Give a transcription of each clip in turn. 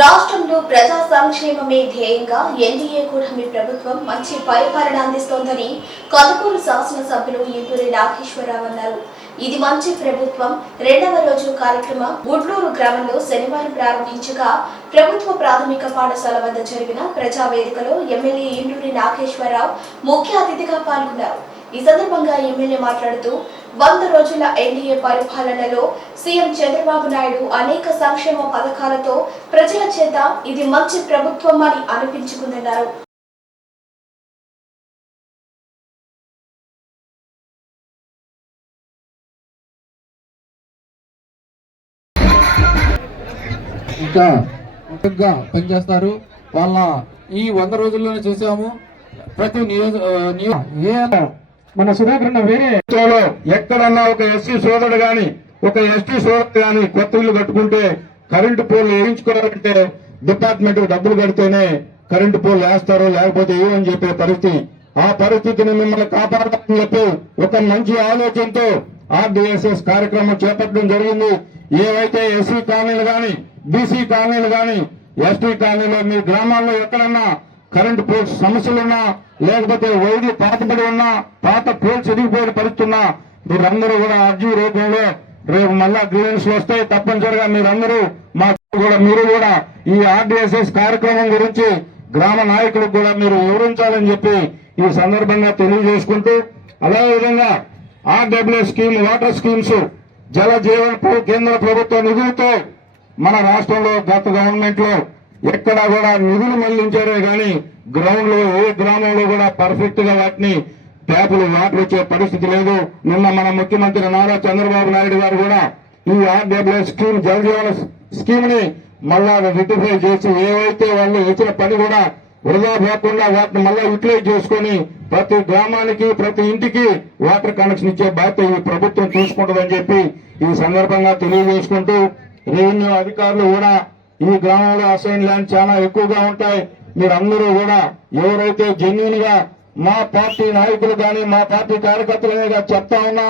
రాష్ట్రంలో ప్రజా సంక్షేమమే ధ్యేయంగా ఎన్డీఏ కూటమి ప్రభుత్వం మంచి పరిపాలన అందిస్తోందని కనుకూరు శాసనసభ్యులు ఇంటూరి నాగేశ్వరరావు అన్నారు. ఇది మంచి ప్రభుత్వం. రెండవ రోజు కార్యక్రమం గుడ్లూరు గ్రామంలో శనివారం ప్రారంభించగా ప్రభుత్వ ప్రాథమిక పాఠశాల వద్ద జరిగిన ప్రజా వేదికలో ఎమ్మెల్యే ఇంటూరి నాగేశ్వరరావు ముఖ్య అతిథిగా పాల్గొన్నారు. ఈ సందర్భంగా ఎమ్మెల్యే మాట్లాడుతూ వంద రోజుల ఎన్డీఏ పరిపాలనలో సీఎం చంద్రబాబు నాయుడు అనేక సంక్షేమ పథకాలతో ప్రజల చేత ఇది మంచి ప్రభుత్వం అని అనిపించుకుందన్నారు ఇంకా ఇంకా పనిచేస్తారు. వాళ్ళ ఈ వంద రోజుల్లోనే చూసాము. ప్రతి నియోజ నియో- ఏ మన సుధాకర్ వేరే ఎక్కడన్నా ఒక ఎస్సీ సోదరుడు గాని ఒక ఎస్టీ సోదరుడు గాని కొత్త ఇల్లు కట్టుకుంటే కరెంటు పోల్ వేయించుకోవాలంటే డిపార్ట్మెంట్ డబ్బులు కడితేనే కరెంటు పోల్ వేస్తారు లేకపోతే ఏమని చెప్పే పరిస్థితి. ఆ పరిస్థితిని మిమ్మల్ని కాపాడాలని చెప్పి ఒక మంచి ఆలోచనతో ఆర్డిఎస్ఎస్ కార్యక్రమం చేపట్టడం జరిగింది. ఏవైతే ఎస్సీ కాలనీలు గాని బీసీ కాలనీలు గాని ఎస్టీ కాలనీలో మీ గ్రామాల్లో ఎక్కడన్నా కరెంటు పోల్స్ సమస్యలున్నా లేకపోతే వైద్య పాతబడి ఉన్నా పాత పోల్స్ ఎదిగిపోయిన పరిస్థితున్నా మీరందరూ కూడా అర్జీ రూపంలో రేపు మళ్ళా గ్రీవెన్స్ వస్తాయి తప్పనిసరిగా మీరందరూ మా కూడా మీరు కూడా ఈ ఆర్డిఎస్ఎస్ కార్యక్రమం గురించి గ్రామ నాయకులకు కూడా మీరు వివరించాలని చెప్పి ఈ సందర్భంగా తెలియజేసుకుంటూ అదే విధంగా ఆర్డబ్ల్యూ స్కీమ్ వాటర్ స్కీమ్స్ జల జీవన కేంద్ర ప్రభుత్వ నిధులతో మన రాష్ట్రంలో గత గవర్నమెంట్లో ఎక్కడా కూడా నిధులు మళ్ళించారే కానీ గ్రౌండ్లో ఏ గ్రామంలో కూడా పర్ఫెక్ట్గా వాటిని ట్యాపులు వాటర్ వచ్చే పరిస్థితి లేదు. నిన్న మన ముఖ్యమంత్రి నారా చంద్రబాబు నాయుడు గారు కూడా ఈ ఆర్డబ్ల్యూ స్కీమ్ జలజీవన స్కీమ్ని మళ్ళా రిటిఫై చేసి ఏవైతే వాళ్ళు ఇచ్చిన పని కూడా వృధా పోకుండా వాటిని మళ్ళా యూటిలైజ్ చేసుకొని ప్రతి గ్రామానికి ప్రతి ఇంటికి వాటర్ కనెక్షన్ ఇచ్చే బాధ్యత ఈ ప్రభుత్వం తీసుకుంటుందని చెప్పి ఈ సందర్భంగా తెలియజేసుకుంటూ రెవెన్యూ అధికారులు కూడా ఈ గ్రామంలో అసైన్ ల్యాండ్ చాలా ఎక్కువగా ఉంటాయి. మీరందరూ కూడా ఎవరైతే జెన్యున్గా మా పార్టీ నాయకులు కానీ మా పార్టీ కార్యకర్తలనే చెప్తా ఉన్నా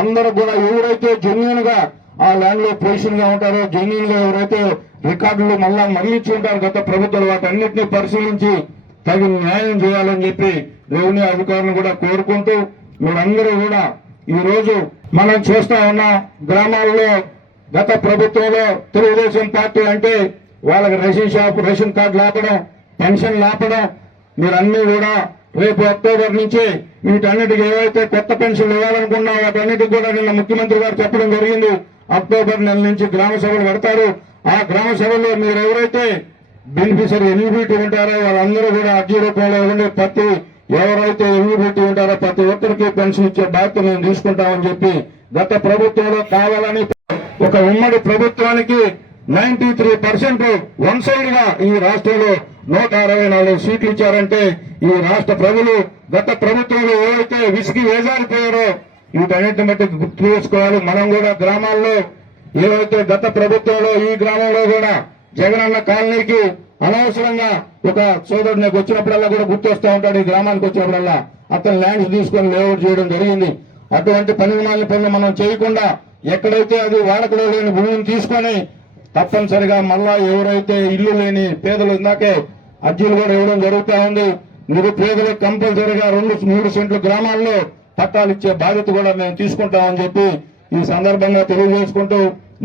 అందరూ కూడా ఎవరైతే జెన్యున్గా ఆ ల్యాండ్లో పొజిషన్గా ఉంటారో జెన్యున్గా ఎవరైతే రికార్డులు మళ్ళా మళ్ళించి ఉంటారు గత ప్రభుత్వాలు వాటన్నిటిని పరిశీలించి తగిన న్యాయం చేయాలని చెప్పి రెవెన్యూ అధికారులను కూడా కోరుకుంటూ మీరందరూ కూడా ఈ రోజు మనం చూస్తా ఉన్న గ్రామాల్లో గత ప్రభుత్వంలో తెలుగుదేశం పార్టీ అంటే వాళ్ళకి రేషన్ షాప్ రేషన్ కార్డు లాపడం పెన్షన్ లోపల మీరన్నీ కూడా రేపు అక్టోబర్ నుంచి వీటన్నిటికి ఏవైతే కొత్త పెన్షన్లు ఇవ్వాలనుకున్నా వాటన్నిటికి కూడా నిన్న ముఖ్యమంత్రి గారు చెప్పడం జరిగింది. అక్టోబర్ నెల నుంచి గ్రామ సభలు పెడతారు. ఆ గ్రామ సభలో మీరు ఎవరైతే బెనిఫిషరీ ఎలిజిబిలిటీ ఉంటారో వాళ్ళందరూ కూడా అర్జీ రూపంలో ఉండే ప్రతి ఎవరైతే ఎలిజిబిలిటీ ఉంటారో ప్రతి ఒక్కరికి పెన్షన్ ఇచ్చే బాధ్యత మేము తీసుకుంటామని చెప్పి గత ప్రభుత్వంలో కావాలని ఒక ఉమ్మడి ప్రభుత్వానికి నైన్టీ త్రీ పర్సెంట్ వన్ సైడ్గా ఈ రాష్ట్రంలో నూట అరవై నాలుగు సీట్లు ఇచ్చారంటే ఈ రాష్ట్ర ప్రజలు గత ప్రభుత్వంలో ఏవైతే విసిగి వేజారిపోయారో వీటన్నిటిని బట్టి గుర్తు చేసుకోవాలి. మనం కూడా గ్రామాల్లో ఏవైతే గత ప్రభుత్వంలో ఈ గ్రామంలో కూడా జగనన్న కాలనీకి అనవసరంగా ఒక సోదరుడు నాకు వచ్చినప్పుడల్లా కూడా గుర్తొస్తా ఉంటాడు. ఈ గ్రామానికి వచ్చినప్పుడల్లా అతను ల్యాండ్స్ తీసుకొని లేఅవుట్ చేయడం జరిగింది. అటువంటి పని పనులు మనం చేయకుండా ఎక్కడైతే అది వాడకలో లేని భూమిని తీసుకొని తప్పనిసరిగా మళ్ళా ఎవరైతే ఇల్లు లేని పేదలు ఇందాకే అర్జీలు కూడా ఇవ్వడం జరుగుతూ ఉంది. నిరుపేదలకు కంపల్సరీగా రెండు మూడు సెంట్లు గ్రామాల్లో పట్టాలు ఇచ్చే బాధ్యత కూడా మేము తీసుకుంటామని చెప్పి ఈ సందర్భంగా తెలియజేసుకుంటూ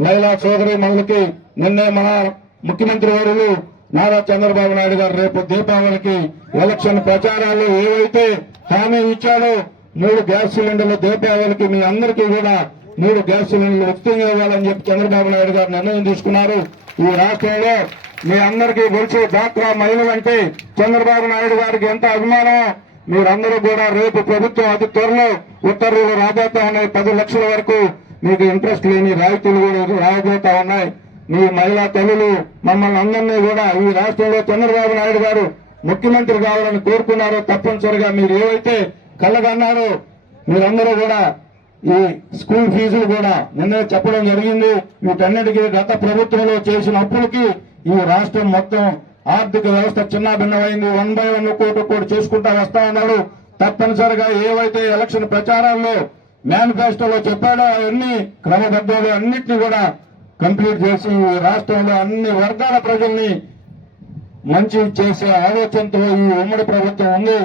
మహిళా సోదరి మనులకి నిన్నే మన ముఖ్యమంత్రి వర్యులు నారా చంద్రబాబు నాయుడు గారు రేపు దీపావళికి ఎలక్షన్ ప్రచారాలు ఏవైతే హామీ ఇచ్చాడో మూడు గ్యాస్ సిలిండర్లు దీపావళికి మీ అందరికీ కూడా మూడు గ్యాస్ సిలిండర్లు ఉచితంగా ఇవ్వాలని చెప్పి చంద్రబాబు నాయుడు గారు నిర్ణయం తీసుకున్నారు. ఈ రాష్ట్రంలో మీ అందరికీ తెలుసు డాక్రా మహిళలంటే చంద్రబాబు నాయుడు గారికి ఎంత అభిమానం మీరందరూ కూడా రేపు ప్రభుత్వం అతి త్వరలో ఉత్తర్వులు రాబోతా ఉన్నాయి. పది లక్షల వరకు మీకు ఇంట్రెస్ట్ లేని రాయితీలు కూడా రాబోతా ఉన్నాయి. మీ మహిళా తల్లులు మమ్మల్ని అందరినీ కూడా ఈ రాష్ట్రంలో చంద్రబాబు నాయుడు గారు ముఖ్యమంత్రి కావాలని కోరుకున్నారో తప్పనిసరిగా మీరు ఏవైతే కళ్ళగన్నారో మీరందరూ కూడా ఈ స్కూల్ ఫీజులు కూడా నిన్న చెప్పడం జరిగింది. వీటన్నిటికీ గత ప్రభుత్వంలో చేసిన అప్పులకి ఈ రాష్ట్రం మొత్తం ఆర్థిక వ్యవస్థ చిన్న భిన్నమైంది వన్ బై వన్ కోటి కోటి చేసుకుంటా వస్తా ఉన్నాడు. తప్పనిసరిగా ఏవైతే ఎలక్షన్ ప్రచారాల్లో మేనిఫెస్టోలో చెప్పాడో అవన్నీ క్రమబద్ధంగా అన్నింటినీ కూడా కంప్లీట్ చేసి ఈ రాష్ట్రంలో అన్ని వర్గాల ప్రజల్ని మంచి చేసే ఆలోచనతో ఈ ఉమ్మడి ప్రభుత్వం ఉంది.